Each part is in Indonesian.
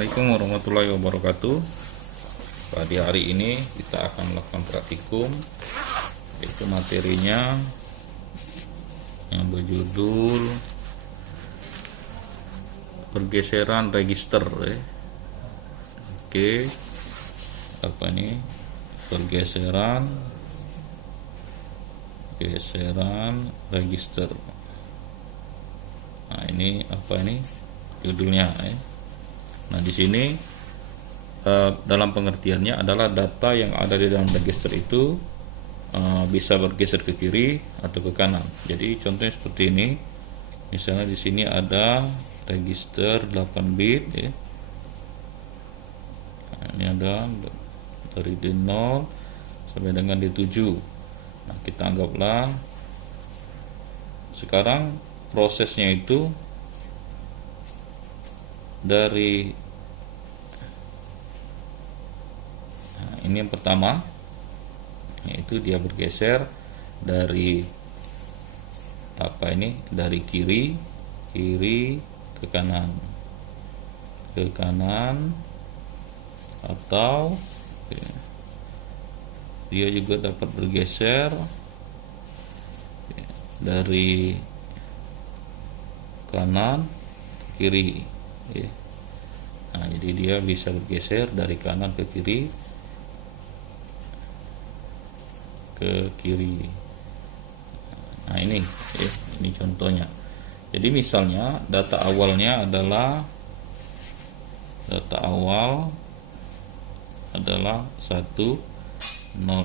Assalamualaikum warahmatullahi wabarakatuh. Pada hari ini kita akan melakukan praktikum, yaitu materinya yang berjudul pergeseran register. Oke, apa ini? Pergeseran register. Nah, ini apa ini judulnya? Nah, di sini dalam pengertiannya adalah data yang ada di dalam register itu bisa bergeser ke kiri atau ke kanan. Jadi contohnya seperti ini. Misalnya di sini ada register 8 bit ya. Nah, ini ada dari D0 sampai dengan D7. Nah, kita anggaplah sekarang prosesnya itu dari ini yang pertama, yaitu dia bergeser dari dari kiri ke kanan, atau dia juga dapat bergeser dari kanan ke kiri ya. Nah, jadi dia bisa bergeser dari kanan ke kiri Nah, ini contohnya. Jadi misalnya data awal adalah 100. Nah,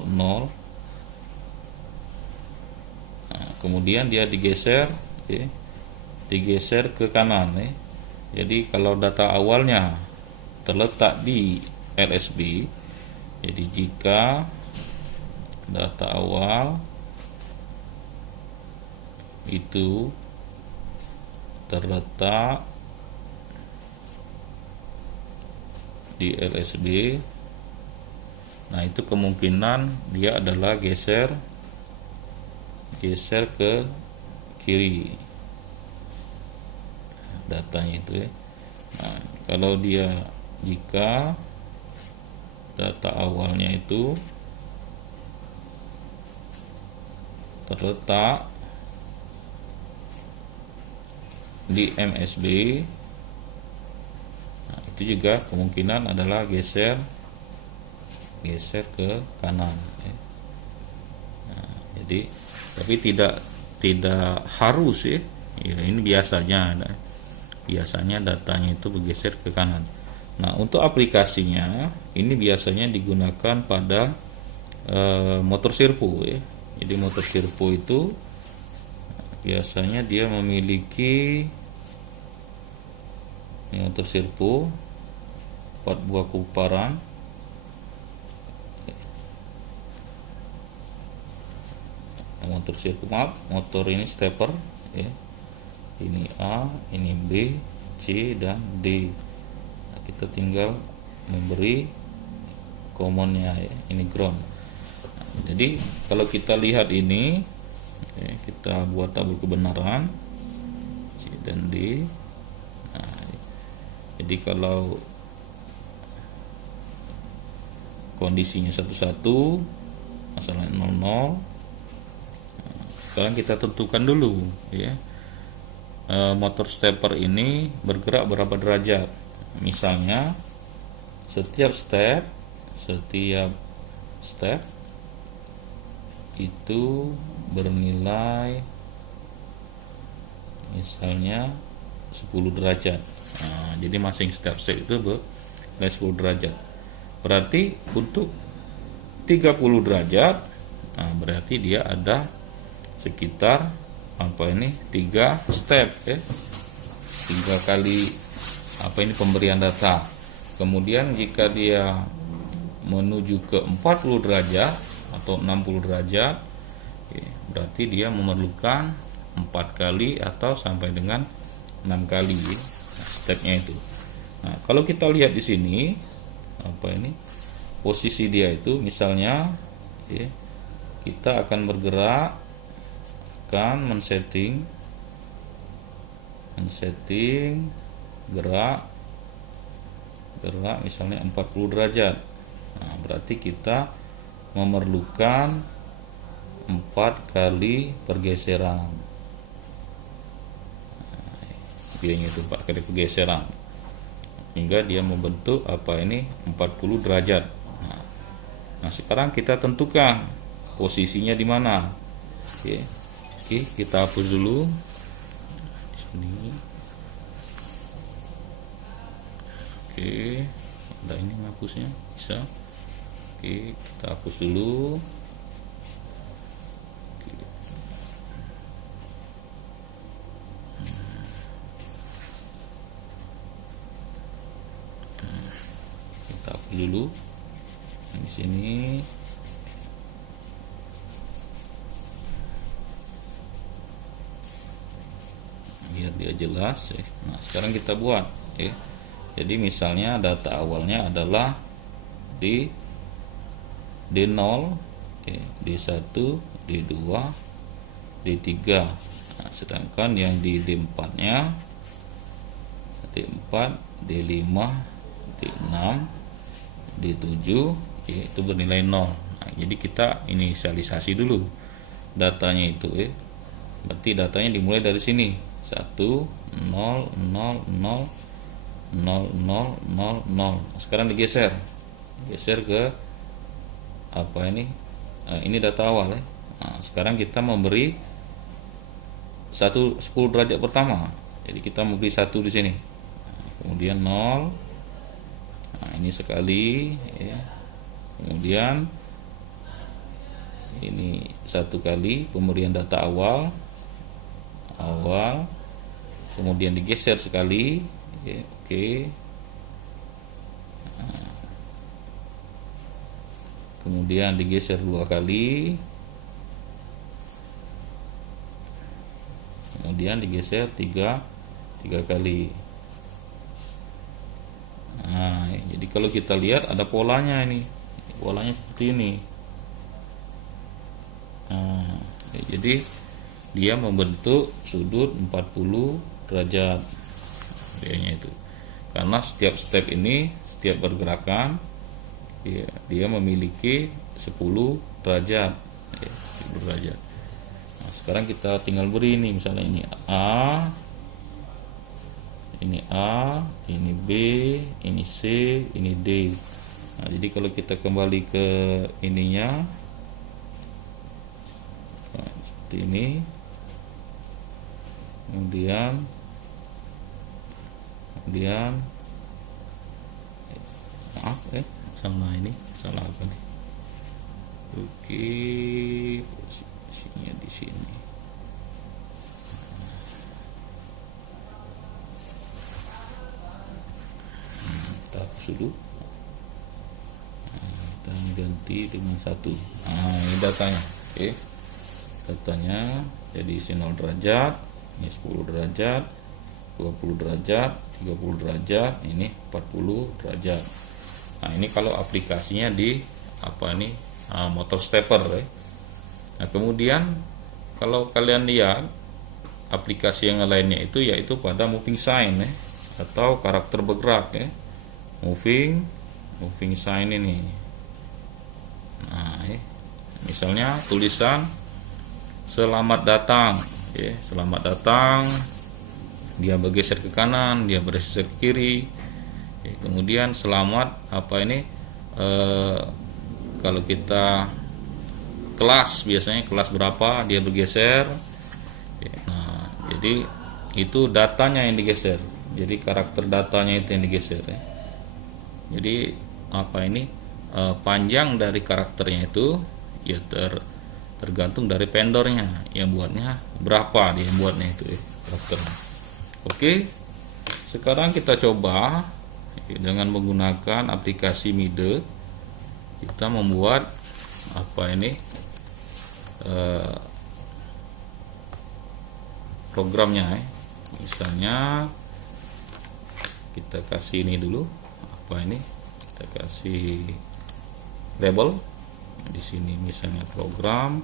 kemudian dia digeser ke kanan ya. Jadi kalau data awalnya terletak di LSB, jadi jika data awal itu terletak di LSB, nah itu kemungkinan dia adalah geser ke kiri datanya itu ya. Nah, kalau jika data awalnya itu terletak di MSB, nah, itu juga kemungkinan adalah geser ke kanan ya. Nah, jadi tapi tidak harus ya. Ini biasanya datanya itu bergeser ke kanan. Nah, untuk aplikasinya ini biasanya digunakan pada motor servo ya. Jadi motor servo itu biasanya dia memiliki motor servo 4 buah kuparan. Motor servo, motor ini stepper ya. Ini A, ini B, C dan D. Nah, kita tinggal memberi commonnya ya, ini ground. Nah, jadi kalau kita lihat ini ya, kita buat tabel kebenaran C dan D. Nah, jadi kalau kondisinya 11, masalahnya 00. Nah, sekarang kita tentukan dulu ya. Motor stepper ini bergerak berapa derajat. Misalnya setiap step itu bernilai misalnya 10 derajat. Nah, jadi masing step itu bernilai 10 derajat. Berarti untuk 30 derajat, nah berarti dia ada sekitar 3 step ya. 3 kali pemberian data. Kemudian jika dia menuju ke 40 derajat atau 60 derajat ya, berarti dia memerlukan 4 kali atau sampai dengan 6 kali ya, stepnya itu. Nah, kalau kita lihat di sini posisi dia itu misalnya ya, kita akan bergerak, men-setting gerak gerak misalnya 40 derajat. Nah, berarti kita memerlukan 4 kali pergeseran. Biasanya itu 4 kali pergeseran hingga dia membentuk 40 derajat. Nah, sekarang kita tentukan posisinya di mana. Oke, kita hapus dulu di sini. Oke, ada ini menghapusnya bisa. Oke, kita hapus dulu. Kita hapus dulu di sini. Biar dia jelas ya. Nah, sekarang kita buat ya. Jadi misalnya data awalnya adalah di D0, D1, D2, D3. Nah, sedangkan yang di D4-nya D4, D5, D6, D7 itu bernilai 0. Nah, jadi kita inisialisasi dulu datanya itu ya. Berarti datanya dimulai dari sini. 1 0 0 0 0 0 0. Sekarang digeser ke ini data awal ya. Nah, sekarang kita memberi 10 derajat pertama. Jadi kita memberi 1 di sini. Kemudian 0. Nah, ini sekali ya. Kemudian ini 1 kali pemberian data awal. Kemudian digeser sekali ya, oke. Nah, kemudian digeser 2 kali, kemudian digeser 3 kali. Nah, jadi kalau kita lihat ada polanya ini, polanya seperti ini. Nah, jadi dia membentuk sudut 40 derajat biasanya itu. Karena setiap step ini, setiap pergerakan ya, dia memiliki 10 derajat ya, 10 derajat. Nah, sekarang kita tinggal beri ini, misalnya ini A, ini B, ini C, ini D. Nah, jadi kalau kita kembali ke ininya seperti ini. Kemudian maaf salah apa nih. Oke, posisinya di sini. Kita hapus dulu. Kita ganti dengan 1. Nah, ini datanya. Oke. Datanya jadi isi 0 derajat, ini 10 derajat, 20 derajat, 30 derajat, ini 40 derajat. Nah, ini kalau aplikasinya di motor stepper ya. Nah, kemudian kalau kalian lihat aplikasi yang lainnya itu yaitu pada moving sign ya, atau karakter bergerak ya. Moving sign ini. Nah, misalnya tulisan selamat datang ya, selamat datang, dia bergeser ke kanan, dia bergeser ke kiri ya. Kemudian selamat kalau kita kelas, biasanya kelas berapa dia bergeser ya. Nah, jadi itu datanya yang digeser, jadi karakter datanya itu yang digeser ya. Jadi panjang dari karakternya itu ya tergantung dari vendornya yang buatnya berapa, dia buatnya itu ya, karakternya. Oke, sekarang kita coba dengan menggunakan aplikasi Mide. Kita membuat programnya ya. Misalnya kita kasih ini dulu, kita kasih label di sini, misalnya program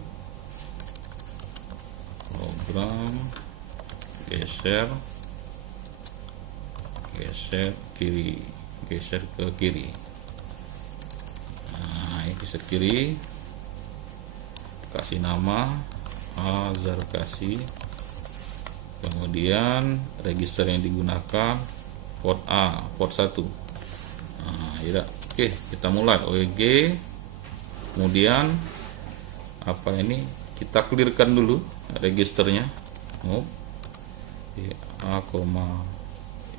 geser kiri geser ke kiri. Nah, geser kiri, kasih nama Azhar kasih, kemudian register yang digunakan port A, port 1. Nah, ya. Oke, kita mulai OEG. Kemudian apa ini, kita clearkan dulu registernya. A,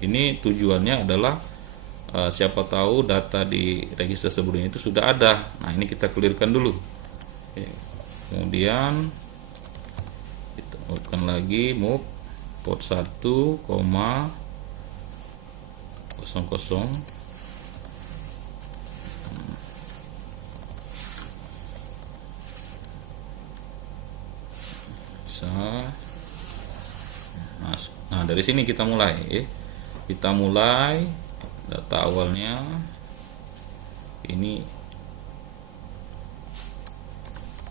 ini tujuannya adalah siapa tahu data di register sebelumnya itu sudah ada. Nah, ini kita clearkan dulu. Kemudian kita lakukan lagi move port 1,00. Nah, dari sini kita mulai. Kita mulai data awalnya ini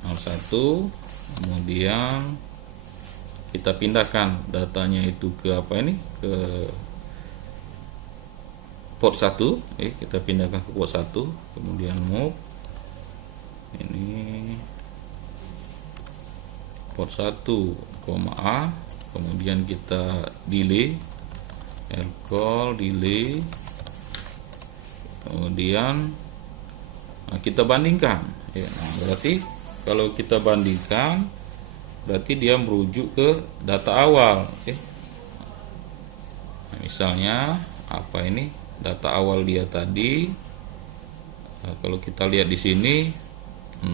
01, kemudian kita pindahkan datanya itu ke apa ini, ke port 1. Kita pindahkan ke port 1, kemudian move ini port 1,A, kemudian kita delay call delay, kemudian kita bandingkan. Nah, berarti kalau kita bandingkan berarti dia merujuk ke data awal. Nah, misalnya apa ini, data awal dia tadi, kalau kita lihat di sini 0,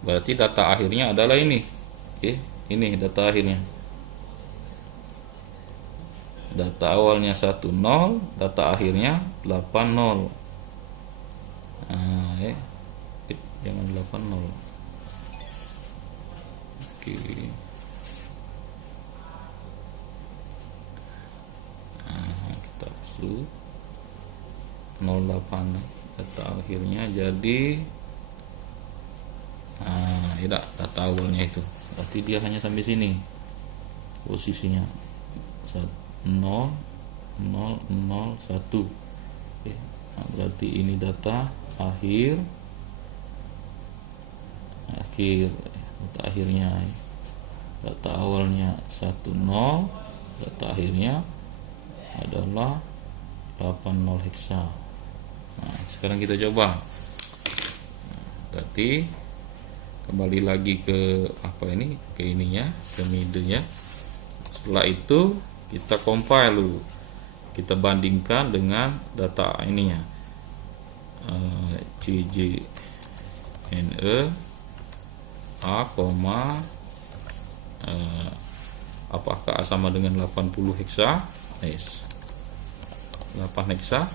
berarti data akhirnya adalah ini. Ini data akhirnya. Data awalnya 10, data akhirnya 80. Nah, jangan 80. Oke. Nah, kita hapus 08 data akhirnya jadi tidak, data awalnya itu. Berarti dia hanya sampai sini posisinya 0 0 0 1. Nah, berarti ini data akhir data akhirnya. Data awalnya 10, data akhirnya adalah 80 heksa. Nah, sekarang kita coba. Berarti kembali lagi ke apa ini, ke ininya, ke midenya. Setelah itu kita compile dulu, kita bandingkan dengan data ininya, CJNE A, apakah A sama dengan 80 heksa? Yes, 8 heksa.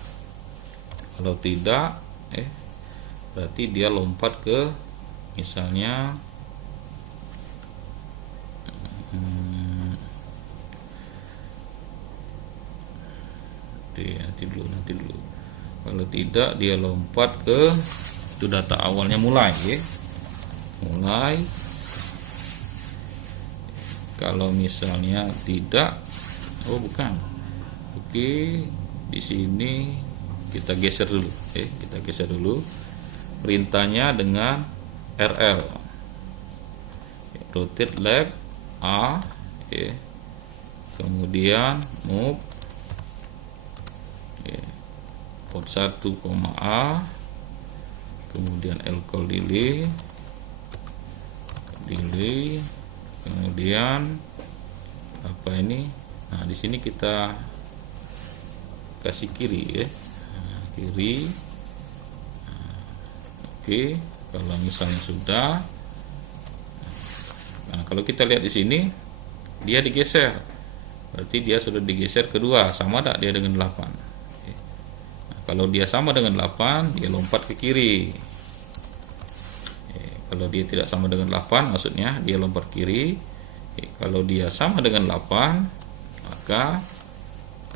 Kalau tidak, berarti dia lompat ke misalnya nanti dulu. Kalau tidak, dia lompat ke itu data awalnya mulai. Kalau misalnya tidak, bukan. Oke, di sini kita geser dulu. Kita geser dulu perintahnya dengan RL, rotate left A, kemudian move port 1,A, kemudian L call delay, kemudian apa ini. Nah, di sini kita kasih kiri, kiri. Oke, kalau misalnya sudah, nah kalau kita lihat di sini dia digeser, berarti dia sudah digeser kedua, sama tak dia dengan 8. Nah, kalau dia sama dengan 8, dia lompat ke kiri. Kalau dia tidak sama dengan 8, maksudnya dia lompat kiri. Kalau dia sama dengan 8, maka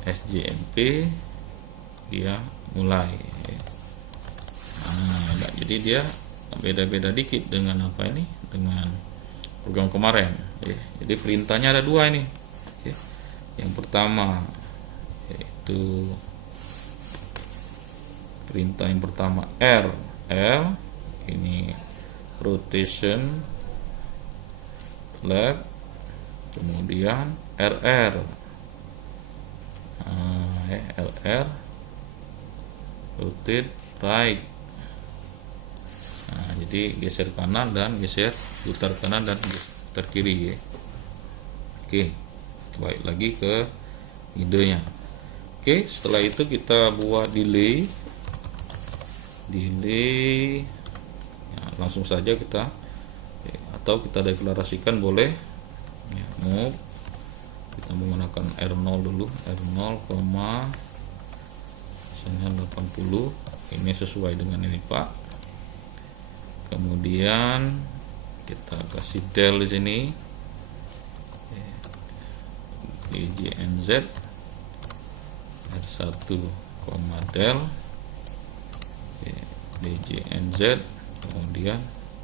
SJMP dia mulai. Nah, jadi dia beda-beda dikit dengan apa ini, dengan program kemarin. Jadi perintahnya ada dua ini. Yang pertama yaitu perintah yang pertama R ini rotation left, kemudian RR rotate right. Nah, jadi geser kanan dan geser, putar kanan dan putar kiri ya. Oke, balik lagi ke idenya. Oke, setelah itu kita buat delay ya, langsung saja kita atau kita deklarasikan boleh ya, move. Kita menggunakan R0 dulu, R0, misalnya 80. Ini sesuai dengan ini Pak. Kemudian kita kasih del di sini, DJNZ R1, del DJNZ, kemudian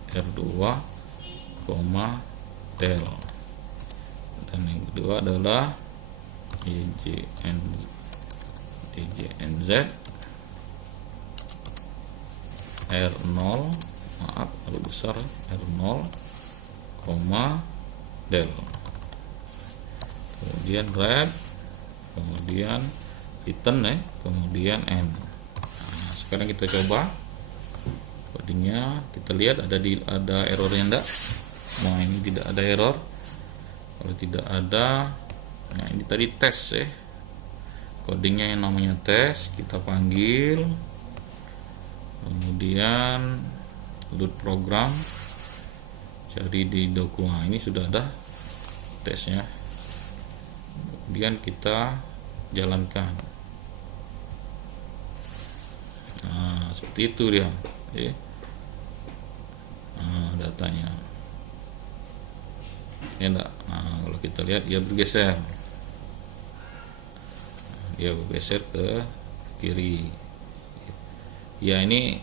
R2, del, dan yang kedua adalah DJNZ R0, maaf terlalu besar, R0, del, kemudian red, kemudian return kemudian N. Nah, sekarang kita coba codingnya, kita lihat ada errornya enggak. Nah, ini tidak ada error. Kalau tidak ada, nah ini tadi tes codingnya yang namanya tes, kita panggil, kemudian load program, cari di doku. Nah, ini sudah ada tesnya, kemudian kita jalankan. Nah, seperti itu dia datanya ya enggak. Nah, kalau kita lihat dia bergeser ke kiri ya. Ini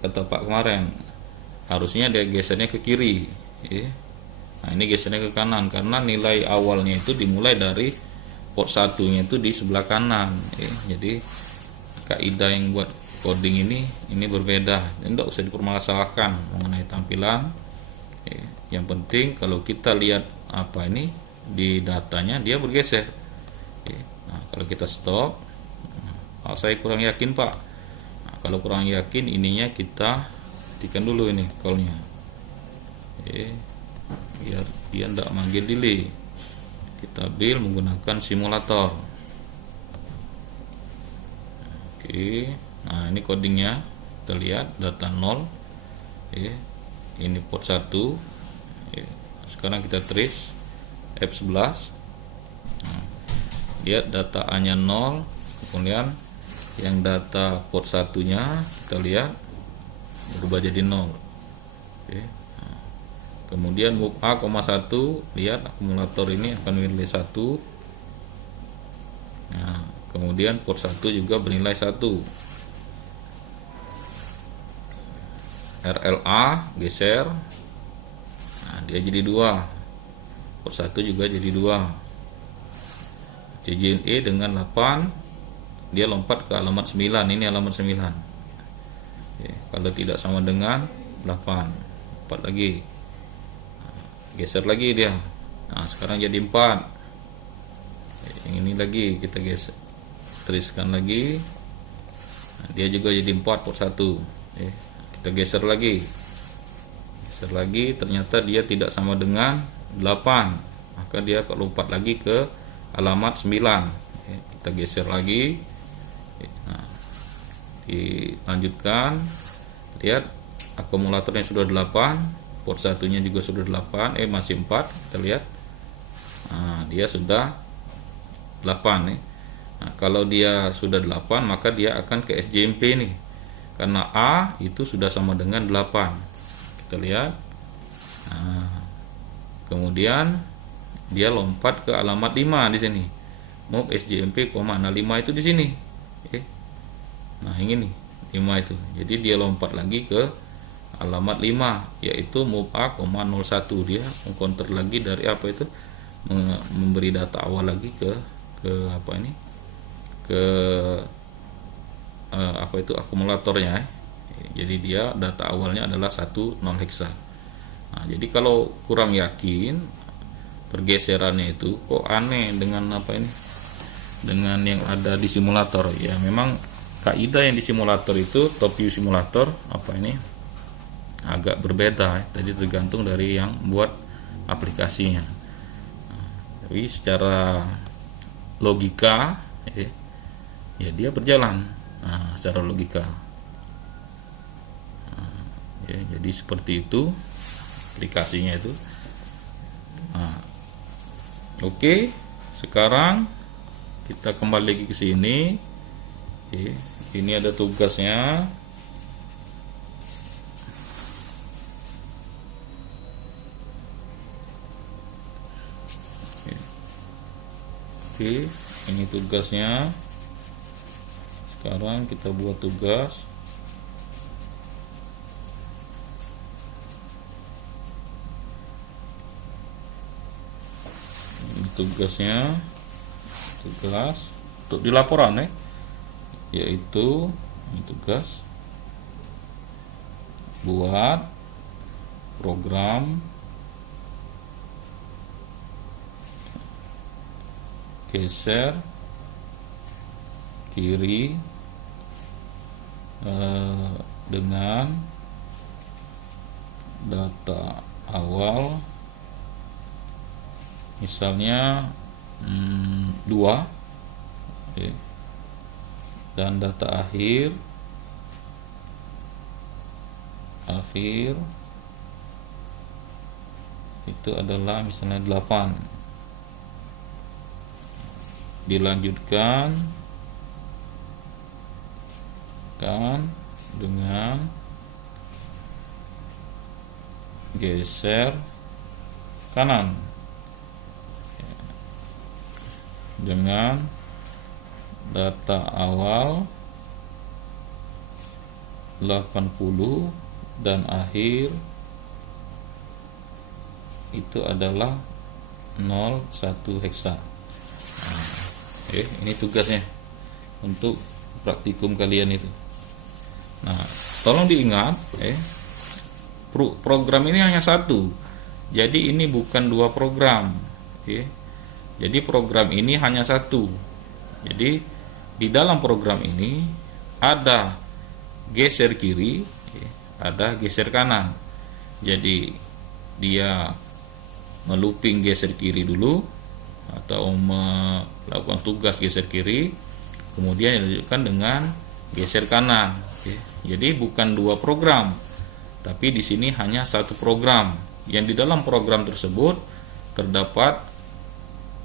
kata Pak kemarin, harusnya dia gesernya ke kiri Nah, ini gesernya ke kanan karena nilai awalnya itu dimulai dari port satunya itu di sebelah kanan Jadi kaidah yang buat coding ini berbeda, tidak usah dipermasalahkan mengenai tampilan. Yang penting kalau kita lihat apa ini di datanya dia bergeser. Nah, kalau kita stop, saya kurang yakin Pak. Nah, kalau kurang yakin ininya kita tekan dulu ini call-nya, biar dia tidak manggil delay. Kita build menggunakan simulator. Nah, ini codingnya, kita lihat data 0 ini port 1 Sekarang kita trace F11. Nah, lihat data A nya 0, kemudian yang data port 1 nya kita lihat berubah jadi 0. Nah, kemudian move A, 1, lihat akumulator ini akan bernilai 1. Nah, kemudian port 1 juga bernilai 1. RLA geser, nah, dia jadi 2. Port 1 juga jadi 2. CJNE dengan 8 dia lompat ke alamat 9. Ini alamat 9. Kalau tidak sama dengan 8, 4 lagi, nah, geser lagi dia. Nah, sekarang jadi 4. Yang ini lagi kita geser, teruskan lagi. Nah, dia juga jadi 4 port 1. Kita geser lagi, ternyata dia tidak sama dengan 8, maka dia lompat lagi ke alamat 9. Kita geser lagi. Nah, dilanjutkan, lihat akumulatornya sudah 8, port satunya juga sudah 8, masih 4, kita lihat. Nah, dia sudah 8 Nah, kalau dia sudah 8 maka dia akan ke SJMP nih, karena A itu sudah sama dengan 8. Kita lihat. Nah, kemudian dia lompat ke alamat 5 di sini. Move SJMP, 5 itu di sini. Nah, ini nih 5 itu. Jadi dia lompat lagi ke alamat 5, yaitu move A, 01. Dia mengcounter lagi dari apa itu, memberi data awal lagi ke apa ini, ke akumulatornya. Jadi dia data awalnya adalah 10 heksa. Nah, jadi kalau kurang yakin pergeserannya itu kok aneh dengan dengan yang ada di simulator, ya memang kaidah yang di simulator itu, top view simulator agak berbeda. Tadi tergantung dari yang buat aplikasinya. Tapi secara logika ya dia berjalan secara logika. Jadi seperti itu aplikasinya itu. Oke, sekarang kita kembali lagi ke sini. Ini ada tugasnya. Oke, ini tugasnya. Sekarang kita buat tugas. Tugasnya, tugas untuk di laporan yaitu tugas buat program geser kiri dengan data awal misalnya 2, dan data akhir itu adalah misalnya 8. Dilanjutkan dengan geser kanan dengan data awal 80 dan akhir itu adalah 01 heksa. Ini tugasnya untuk praktikum kalian itu. Nah, tolong diingat, program ini hanya satu. Jadi ini bukan 2 program. Jadi program ini hanya satu. Jadi di dalam program ini ada geser kiri, ada geser kanan. Jadi dia melooping geser kiri dulu atau melakukan tugas geser kiri, kemudian dilanjutkan dengan geser kanan. Jadi bukan 2 program, tapi di sini hanya satu program. Yang di dalam program tersebut terdapat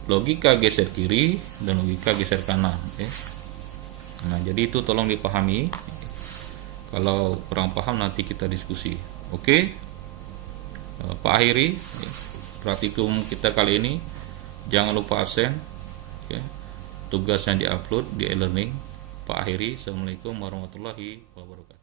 logika geser kiri dan logika geser kanan. Nah, jadi itu tolong dipahami. Kalau kurang paham nanti kita diskusi. Oke, Pak akhiri praktikum kita kali ini. Jangan lupa absen. Tugas yang diupload di e-learning. Pak akhiri. Assalamualaikum warahmatullahi wabarakatuh.